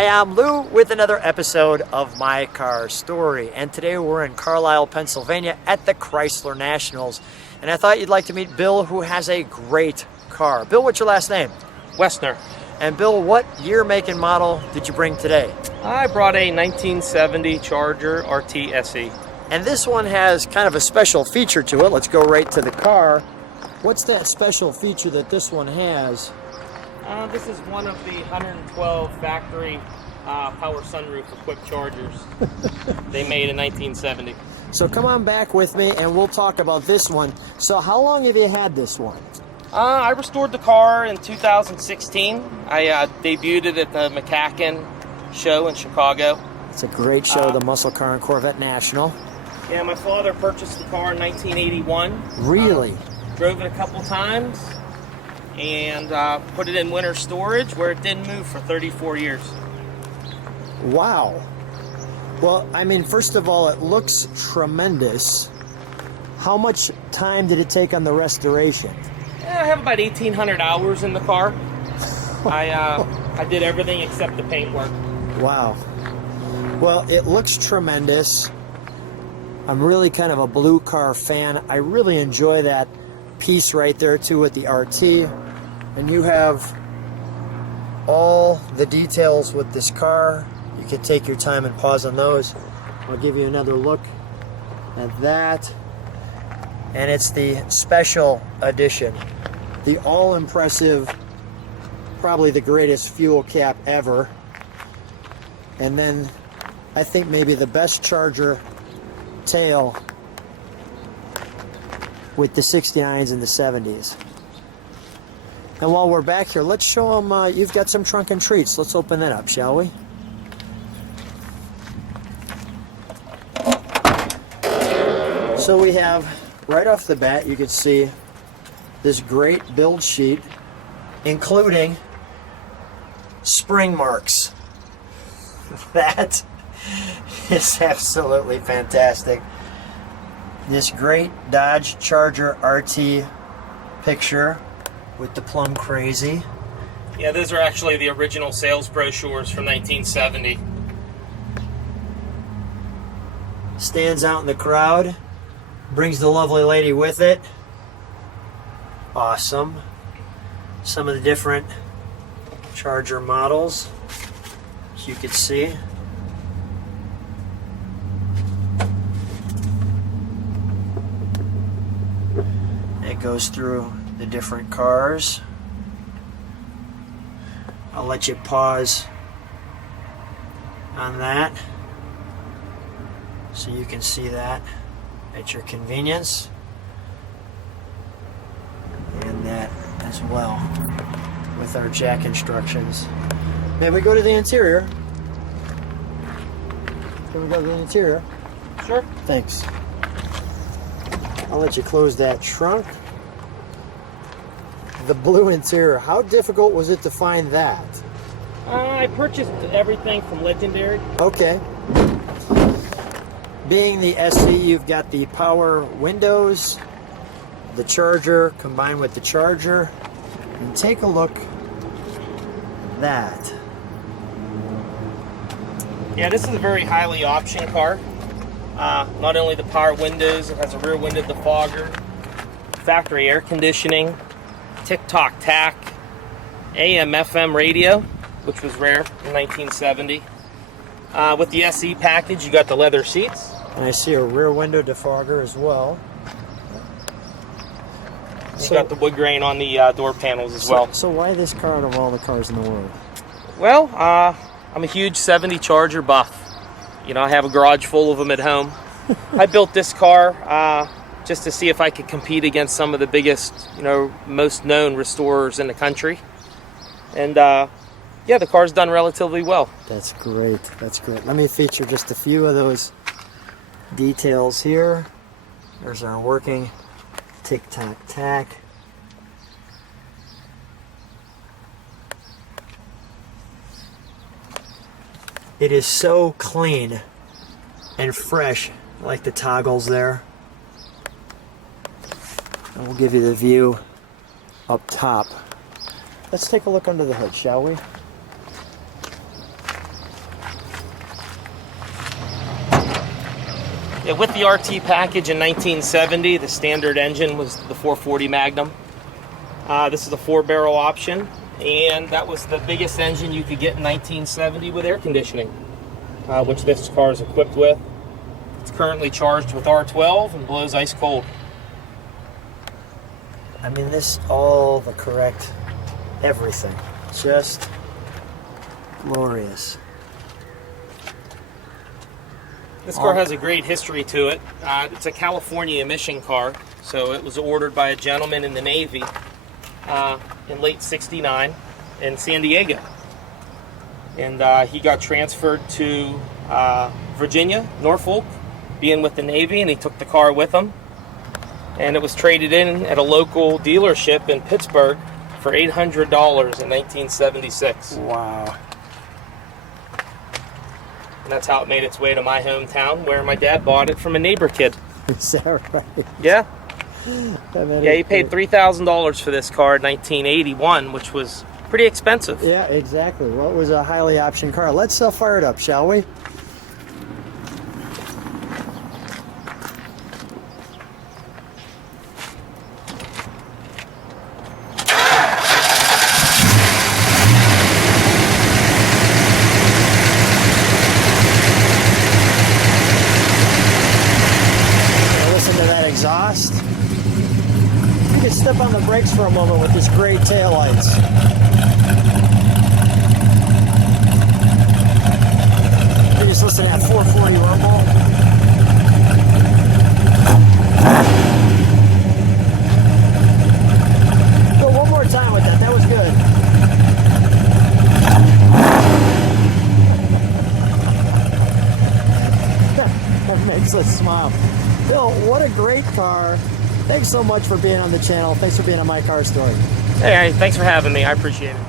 Hi, I'm Lou with another episode of My Car Story, and today we're in Carlisle, Pennsylvania at the Chrysler Nationals, and I thought you'd like to meet Bill, who has a great car. Bill, what's your last name? Woessner. And Bill, what year, make, and model did you bring today? I brought a 1970 Charger RT SE. And this one has kind of a special feature to it. Let's go right to the car. What's that special feature that this one has? This is one of the 112 factory power sunroof equipped Chargers they made in 1970. So come on back with me and we'll talk about this one. So how long have you had this one? I restored the car in 2016. I debuted it at the McCacken show in Chicago. It's a great show, the Muscle Car and Corvette National. Yeah, my father purchased the car in 1981. Really? Drove it a couple times and put it in winter storage where it didn't move for 34 years. Wow. Well, I mean, first of all, it looks tremendous. How much time did it take on the restoration? I have about 1,800 hours in the car. I did everything except the paint work. Wow. Well, it looks tremendous. I'm really kind of a blue car fan. I really enjoy that piece right there too with the RT. And you have all the details with this car. You can take your time and pause on those. I'll give you another look at that. And it's the special edition. The all-impressive, probably the greatest fuel cap ever. And then I think maybe the best Charger tail with the 69s and the 70s. And while we're back here, let's show them you've got some trunk and treats. Let's open that up, shall we? So we have, right off the bat, you can see this great build sheet, including spring marks. That is absolutely fantastic. This great Dodge Charger RT picture with the Plum Crazy. Yeah, those are actually the original sales brochures from 1970. Stands out in the crowd. Brings the lovely lady with it. Awesome. Some of the different Charger models, as you can see. It goes through the different cars. I'll let you pause on that so you can see that at your convenience, and that as well with our jack instructions. May we go to the interior? Can we go to the interior? Sure. Thanks. I'll let you close that trunk. The blue interior, how difficult was it to find that? I purchased everything from Legendary. Okay. Being the SE, you've got the power windows, the Charger combined with the Charger. And take a look at that. Yeah, this is a very highly optioned car. Not only the power windows, it has a rear window defogger, factory air conditioning, tick-tock tack, AM/FM radio, which was rare in 1970. With the SE package, you got the leather seats. And I see a rear window defogger as well. You got the wood grain on the door panels as well. So why this car out of all the cars in the world? Well, I'm a huge 70 Charger buff. You know, I have a garage full of them at home. I built this car just to see if I could compete against some of the biggest, most known restorers in the country. And yeah, the car's done relatively well. That's great. That's great. Let me feature just a few of those details here. There's our working tic-tac tack. It is so clean and fresh, like the toggles there. And we'll give you the view up top. Let's take a look under the hood, shall we? Yeah, with the RT package in 1970, the standard engine was the 440 Magnum. This is a 4-barrel option, and that was the biggest engine you could get in 1970 with air conditioning, which this car is equipped with. It's currently charged with R12 and blows ice cold. I mean, this all the correct everything. Just glorious. This car has a great history to it. It's a California emission car, so it was ordered by a gentleman in the Navy in late '69 in San Diego. And he got transferred to Virginia, Norfolk, being with the Navy, and he took the car with him. And it was traded in at a local dealership in Pittsburgh for $800 in 1976. Wow. And that's how it made its way to my hometown, where my dad bought it from a neighbor kid. Is that right? Yeah. Yeah, he paid $3,000 for this car in 1981, which was pretty expensive. Yeah, exactly. Well, it was a highly optioned car. Let's fire it up, shall we? Exhaust. You can step on the brakes for a moment with this great taillights. You just listen to that 440 rumble. Go one more time with that. That was good. That makes us smile. Bill, what a great car. Thanks so much for being on the channel. Thanks for being on My Car Story. Hey, thanks for having me. I appreciate it.